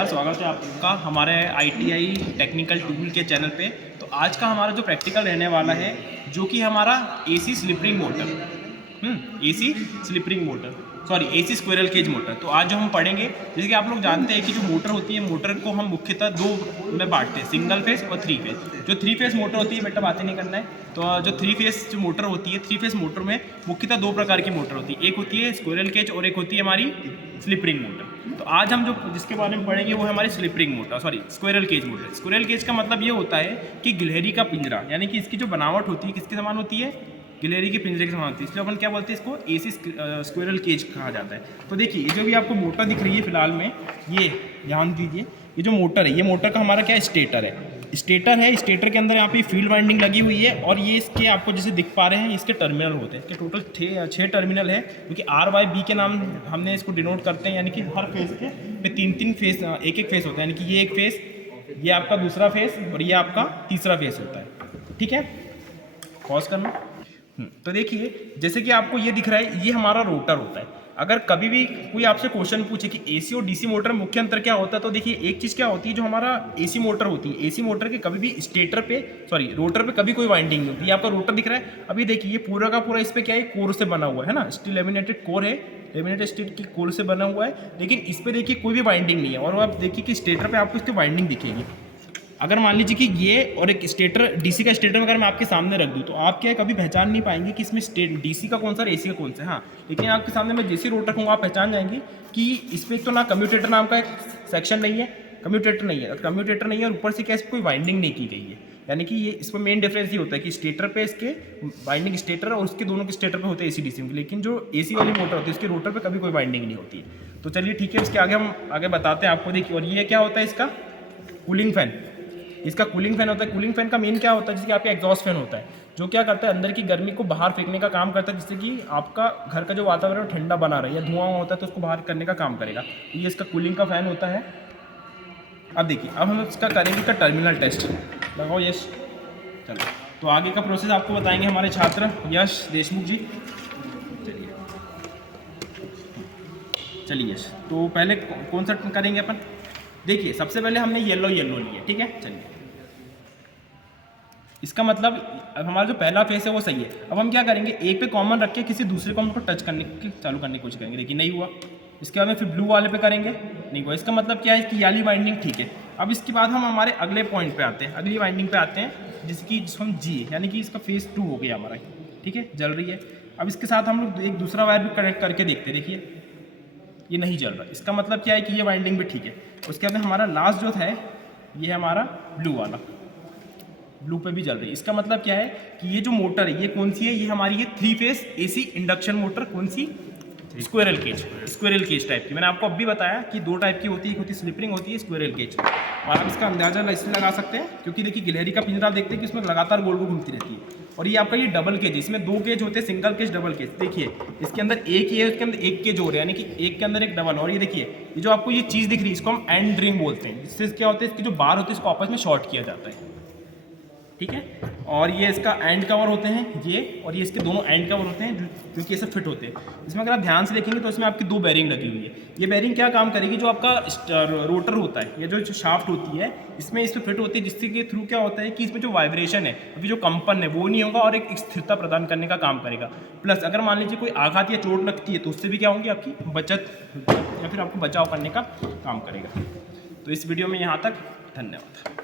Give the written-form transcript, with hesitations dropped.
नमस्कार, स्वागत है आपका हमारे ITI टेक्निकल टूल के चैनल पे। तो आज का हमारा जो प्रैक्टिकल रहने वाला है जो कि हमारा AC slip ring motor, AC slip ring motor, sorry AC squirrel cage motor. तो आज जो हम पढ़ेंगे, जैसे कि आप लोग जानते हैं कि जो मोटर होती है, मोटर को हम मुख्यतः दो में बांटते हैं, सिंगल फेस और थ्री फेस। जो थ्री फेस मोटर होती है, बेटा बातें नहीं करना है। तो जो थ्री फेस जो मोटर होती है, थ्री फेस मोटर में मुख्यतः दो प्रकार की मोटर होती है, एक होती है स्क्विरल केज और एक होती है हमारी स्लिपरिंग मोटर। तो आज हम जो जिसके बारे में पढ़ेंगे वो है हमारी slip ring motor, sorry squirrel cage motor. Squirrel cage का मतलब ये होता है कि गिलहरी का पिंजरा, यानी कि इसकी जो बनावट होती है किसके समान होती है, गिलहरी के पिंजरे के समान होती है, इसलिए अपन क्या बोलते हैं, इसको AC स्क्विरल केज कहा जाता है। तो देखिए ये जो भी आपको मोटर दिख रही है फिलहाल में, ये ध्यान दीजिए, ये जो मोटर है, ये मोटर का हमारा क्या है, स्टेटर है। स्टेटर है, स्टेटर के अंदर यहाँ पे फील्ड वाइंडिंग लगी हुई है और ये इसके आपको जैसे दिख पा रहे हैं, इसके टर्मिनल होते हैं। इसके टोटल 6 टर्मिनल है, क्योंकि RYB के नाम हमने इसको डिनोट करते हैं, यानी कि हर फेस के 3 फेस, एक फेस होता है, यानी कि ये एक फेस, ये आपका दूसरा फेस और ये आपका तीसरा फेस होता है। ठीक है, पॉज करना। तो देखिए जैसे कि आपको ये दिख रहा है, ये हमारा रोटर होता है। अगर कभी भी कोई आपसे क्वेश्चन पूछे कि AC और DC मोटर में मुख्य अंतर क्या होता है, तो देखिए एक चीज़ क्या होती है, जो हमारा AC मोटर होती है, AC मोटर के कभी भी स्टेटर पे, सॉरी रोटर पे कभी कोई वाइंडिंग नहीं होती। ये आपका रोटर दिख रहा है, अभी देखिए ये पूरा का पूरा इस पर क्या है, कोर से बना हुआ है ना, स्टील लेमिनेटेड कोर है, लेमिनेटेड स्टील की कोर से बना हुआ है, लेकिन इस पर देखिए कोई भी वाइंडिंग नहीं है। और आप देखिए कि स्टेटर पर आपको इसकी वाइंडिंग दिखेगी। अगर मान लीजिए कि ये और एक स्टेटर, DC का स्टेटर अगर मैं आपके सामने रख दूँ, तो आप क्या कभी पहचान नहीं पाएंगे कि इसमें DC का कौन सा और AC का कौन सा है। हाँ, लेकिन आपके सामने मैं जैसे रोटर रखूँगा आप पहचान जाएंगे कि इस पर तो ना कम्यूटेटर नाम का एक सेक्शन नहीं है, कम्यूटेटर नहीं है और ऊपर से क्या, इस पर कोई वाइंडिंग नहीं की गई है। यानी कि ये इसमें मेन डिफरेंस ये होता है कि स्टेटर पे इसके वाइंडिंग, स्टेटर और उसके दोनों के स्टेटर पे होते हैं AC DC में, लेकिन जो AC वाली मोटर होती है उसके रोटर पे कभी कोई वाइंडिंग नहीं होती है। तो चलिए ठीक है, इसके आगे हम आगे बताते हैं आपको। देखिए, और ये क्या होता है, इसका कूलिंग फैन, इसका कूलिंग फैन होता है। कूलिंग फैन का मेन क्या होता है, जैसे कि आपका एग्जॉस्ट फैन होता है, जो क्या करता है, अंदर की गर्मी को बाहर फेंकने का काम करता है, जिससे कि आपका घर का जो वातावरण ठंडा बना रहे, या धुआं होता है तो उसको बाहर करने का काम करेगा। तो ये इसका कूलिंग का फैन होता है। अब देखिए, अब हम इसका करेंगे इसका टर्मिनल टेस्ट। लगाओ यश। चलो, तो आगे का प्रोसेस आपको बताएंगे हमारे छात्र यश देशमुख जी। चलिए यश, तो पहले कौन सा करेंगे अपन। देखिए सबसे पहले हमने येलो लिया, ठीक है। चलिए, इसका मतलब अब हमारा जो पहला फेस है वो सही है। अब हम क्या करेंगे, एक पे कॉमन रख के किसी दूसरे को हम उसको टच करने की चालू करने की कोशिश करेंगे। देखिए नहीं हुआ। इसके बाद में फिर ब्लू वाले पे करेंगे, नहीं हुआ। इसका मतलब क्या है कि याली वाइंडिंग ठीक है। अब इसके बाद हम हमारे अगले पॉइंट पे आते हैं, अगली वाइंडिंग पे आते हैं, जिसको हम G, यानी कि इसका फेस 2 हो गया हमारा, ठीक है, जल रही है। अब इसके साथ हम लोग एक दूसरा वायर भी कनेक्ट करके देखते हैं। देखिए ये नहीं जल रहा, इसका मतलब क्या है कि ये वाइंडिंग भी ठीक है। उसके बाद हमारा लास्ट जो है, ये है हमारा ब्लू वाला, ब्लू पे भी जल रही है। इसका मतलब क्या है कि ये जो मोटर है ये कौन सी है, ये हमारी है 3 फेस AC इंडक्शन मोटर। कौन सी, स्क्विरल केज टाइप की। मैंने आपको अब भी बताया कि 2 टाइप की होती है, एक होती है स्लिपरिंग, होती है स्क्विरल केज। और आप इसका अंदाजा इसलिए लगा सकते हैं क्योंकि देखिए गिलहरी का पिंजरा देखते हैं कि उसमें लगातार गोल गोल घूमती रहती है। और ये आपका ये डबल केज, इसमें 2 केज होते हैं, सिंगल केज, डबल केज। देखिए इसके अंदर एक ही है, उसके अंदर एक केज और है, यानी कि एक के अंदर एक डबल। और ये देखिए, ये जो आपको ये चीज़ दिख रही है, इसको हम एंड रिंग बोलते हैं। जिससे क्या होता है, इसकी जो बार होती है इसको आपस में शॉर्ट किया जाता है, ठीक है। और ये इसका एंड कवर होते हैं ये, और ये इसके दोनों एंड कवर होते हैं, जो कि ऐसे फिट होते हैं। इसमें अगर आप ध्यान से देखेंगे तो इसमें आपकी 2 बेरिंग लगी हुई है। ये बेरिंग क्या काम करेगी, जो आपका रोटर होता है, ये जो शाफ्ट होती है इसमें इस पर फिट होती है, जिससे के थ्रू क्या होता है कि इसमें जो वाइब्रेशन है, अभी जो कंपन है वो नहीं होगा और एक स्थिरता प्रदान करने का काम करेगा। प्लस अगर मान लीजिए कोई आघात या चोट लगती है तो उससे भी क्या होगी, आपकी बचत या फिर आपको बचाव करने का काम करेगा। तो इस वीडियो में यहाँ तक, धन्यवाद।